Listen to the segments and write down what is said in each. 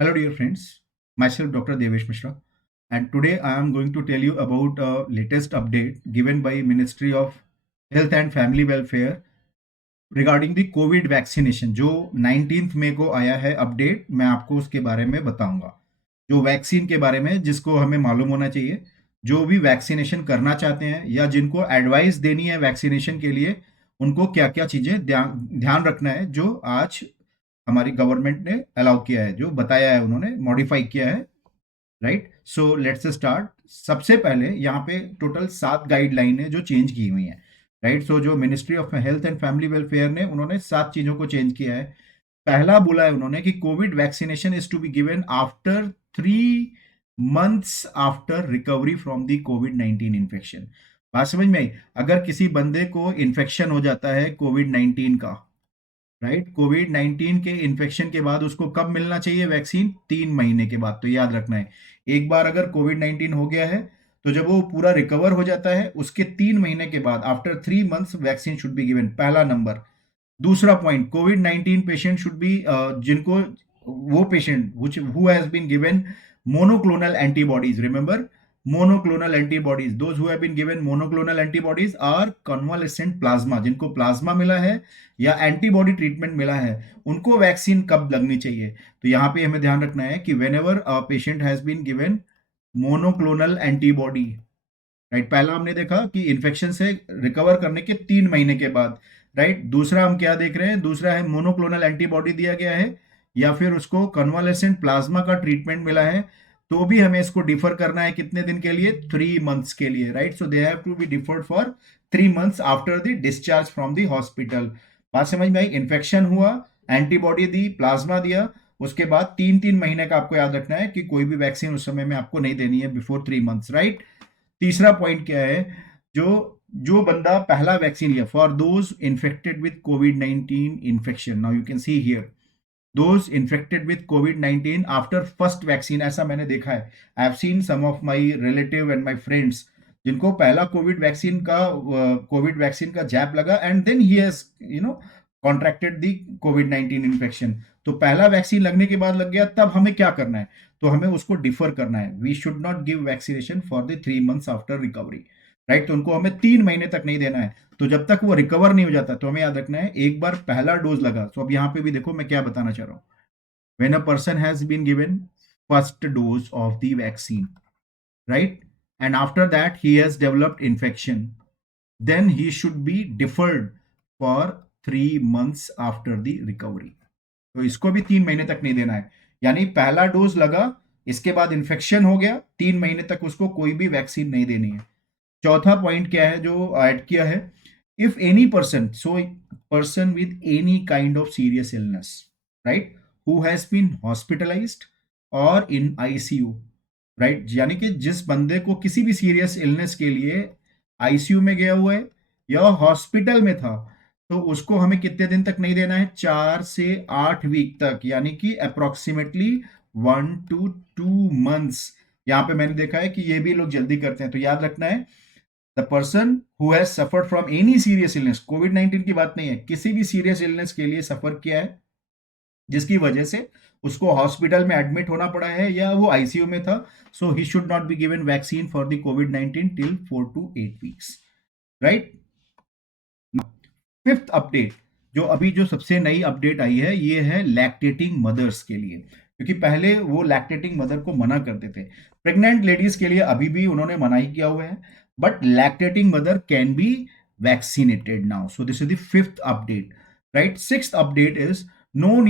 Hello, dear friends. Myself, Dr. Devesh Mishra, and today I am going to tell you about a latest update given by Ministry of Health and Family Welfare regarding the Covid vaccination जो 19th मई को आया है update. मैं आपको उसके बारे में बताऊंगा, जो वैक्सीन के बारे में जिसको हमें मालूम होना चाहिए, जो भी वैक्सीनेशन करना चाहते हैं या जिनको एडवाइस देनी है वैक्सीनेशन के लिए, उनको क्या क्या चीज़ें ध्यान रखना है, जो आज हमारी गवर्नमेंट ने अलाउ किया है, जो बताया है, उन्होंने मॉडिफाई किया है। Right, so let's start. सबसे पहले यहाँ पे टोटल 7 गाइडलाइन है जो चेंज की हुई है। राइट, सो जो ministry of health and family welfare ने उन्होंने 7 चीजों को चेंज किया है। पहला बोला है उन्होंने कि covid vaccination is to be given after 3 months after recovery from the कोविड-19 इन्फेक्शन। बात समझ में आई? अगर किसी बंदे को इन्फेक्शन हो जाता है कोविड-19 का, राइट, कोविड-19 के इन्फेक्शन के बाद उसको कब मिलना चाहिए वैक्सीन? 3 महीने के बाद। तो याद रखना है, एक बार अगर कोविड-19 हो गया है तो जब वो पूरा रिकवर हो जाता है उसके 3 महीने के बाद, after 3 months, vaccine should be given. पहला नंबर। दूसरा पॉइंट, कोविड-19 पेशेंट शुड बी, जिनको, वो patient who has been given monoclonal antibodies, remember, monoclonal antibodies, those who have been given monoclonal antibodies are convalescent plasma, जिनको प्लाज्मा मिला है या एंटीबॉडी ट्रीटमेंट मिला है, उनको वैक्सीन कब लगनी चाहिए? तो यहाँ पे हमें ध्यान रखना है कि whenever patient has been given monoclonal antibody, right, पहला हमने देखा कि इन्फेक्शन से रिकवर करने के 3 महीने के बाद। राइट, दूसरा हम क्या देख रहे हैं? दूसरा है मोनोक्लोनल एंटीबॉडी दिया गया है या फिर उसको कन्वालेसेंट प्लाज्मा का ट्रीटमेंट मिला है, तो भी हमें इसको डिफर करना है कितने दिन के लिए? 3 months के लिए। Right, so they have to be deferred for 3 months after the discharge from the hospital. बात समझ में आई? इन्फेक्शन हुआ, एंटीबॉडी दी, प्लाज्मा दिया, उसके बाद 3-3 महीने का आपको याद रखना है कि कोई भी वैक्सीन उस समय में आपको नहीं देनी है बिफोर 3 months। राइट, तीसरा पॉइंट क्या है? जो जो बंदा पहला वैक्सीन लिया, for those infected with covid infection, now you can see here, those infected with covid after first vaccine, ऐसा मैंने देखा है। I have seen some of my relative and my friends जिनको पहला कोविड वैक्सीन का जैब लगा and then he has contracted the कोविड-19 infection. तो पहला वैक्सीन लगने के बाद लग गया, तब हमें क्या करना है? तो हमें उसको डिफर करना है। We should not give vaccination for the 3 months after recovery. Right, तो उनको हमें 3 महीने तक नहीं देना है। तो जब तक वो रिकवर नहीं हो जाता, तो हमें याद रखना है, एक बार पहला डोज लगा, तो अब यहाँ पे भी देखो मैं क्या बताना चाह रहा हूँ। When a person has been given first dose of the vaccine, right, and after that he has developed infection, then he should be deferred for 3 months after the recovery. तो इसको भी 3 महीने तक नहीं देना है। यानी पहला डोज लगा, इसके बाद इन्फेक्शन हो गया, 3 महीने तक उसको कोई भी वैक्सीन नहीं देनी है। चौथा पॉइंट क्या है जो ऐड किया है? If any person, so person with any kind of serious illness, right, who has been hospitalised or in ICU, right, यानी कि जिस बंदे को किसी भी सीरियस इलनेस के लिए आईसीयू में गया हुआ है या हॉस्पिटल में था, तो उसको हमें कितने दिन तक नहीं देना है? 4 से 8 वीक तक, यानी कि अप्रोक्सीमेटली 1 to 2 months। यहाँ पे मैंने देखा है कि ये भी लोग जल्दी करते हैं। तो याद रखना है, the person who has suffered from any serious illness, कोविड-19 की बात नहीं है, किसी भी सीरियस इलनेस के लिए सफर किया है जिसकी वजह से उसको हॉस्पिटल में एडमिट होना पड़ा है या वो आईसीयू में था, so he should not be given vaccine for the कोविड-19 till 4 to 8 weeks। Right, fifth update, जो अभी जो सबसे नई अपडेट आई है, ये है लैक्टेटिंग मदर्स के लिए, क्योंकि पहले वो लैक्टेटिंग मदर को मना करते थे। प्रेग्नेंट लेडीज के लिए अभी भी उन्होंने मना ही किया हुआ है, but lactating mother can be vaccinated now. So this is the fifth update. Right, sixth update is no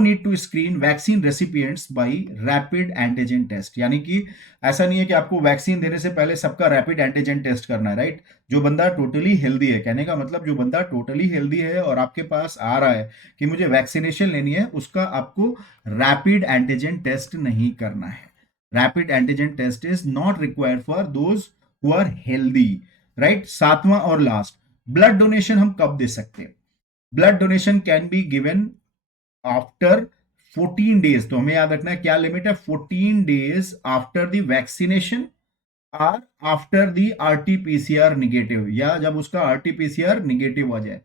need to screen vaccine recipients by rapid antigen test. यानी कि ऐसा नहीं है कि आपको वैक्सीन देने से पहले सबका रैपिड एंटीजन टेस्ट करना है। राइट, जो बंदा टोटली हेल्दी है, कहने का मतलब जो बंदा टोटली हेल्दी है और आपके पास आ रहा है कि मुझे वैक्सीनेशन लेनी है, उसका आपको रैपिड एंटीजन टेस्ट नहीं करना है। Rapid antigen test is not required for those who are healthy. Right, सातवां और लास्ट, ब्लड डोनेशन हम कब दे सकते हैं? Blood donation can be given after 14 days. तो हमें याद रखना है क्या लिमिट है? 14 days after the vaccination or after the RTPCR negative, या जब उसका आरटीपीसीआर निगेटिव आ जाए।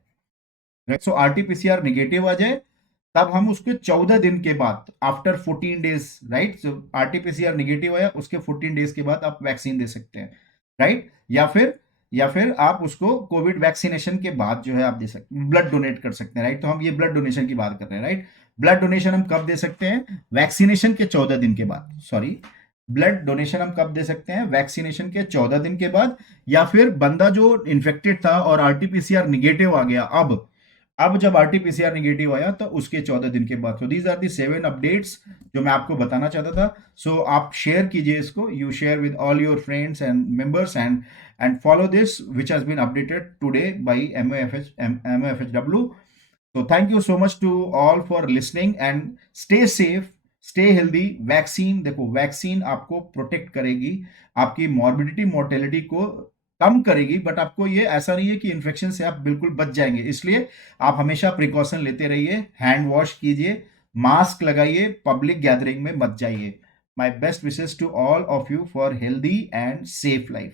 राइट, सो आरटीपीसीआर निगेटिव आ जाए तब हम उसके 14 दिन के बाद, आफ्टर 14 डेज, राइट, जो आरटीपीसीआर निगेटिव आया उसके 14 डेज के बाद आप वैक्सीन दे सकते हैं, राइट। या फिर आप उसको कोविड वैक्सीनेशन के बाद जो है आप दे सकते हैं, ब्लड डोनेट कर सकते हैं, राइट। तो हम ये ब्लड डोनेशन की बात कर रहे हैं, राइट। ब्लड डोनेशन हम कब दे सकते हैं? वैक्सीनेशन के 14 दिन के बाद, सॉरी। ब्लड डोनेशन हम कब दे सकते हैं? वैक्सीनेशन के 14 दिन के बाद, या फिर बंदा जो इन्फेक्टेड था और आरटीपीसीआर निगेटिव आ गया, अब जब आरटीपीसीआर निगेटिव आया तो उसके 14 दिन के बाद। So these are the 7 updates जो मैं आपको बताना चाहता था। सो आप शेयर कीजिए इसको, you share with all your friends and members, and follow this which has been updated today by MOFHW. So thank you so much to all for listening and stay safe, stay healthy. Vaccine, देखो vaccine आपको protect करेगी, आपकी morbidity mortality को कम करेगी, but आपको ये ऐसा नहीं है कि इन्फेक्शन से आप बिल्कुल बच जाएंगे। इसलिए आप हमेशा प्रिकॉशन लेते रहिए, हैंड वॉश कीजिए, मास्क लगाइए, पब्लिक गैदरिंग में मत जाइए। My best wishes to all of you for healthy and safe life.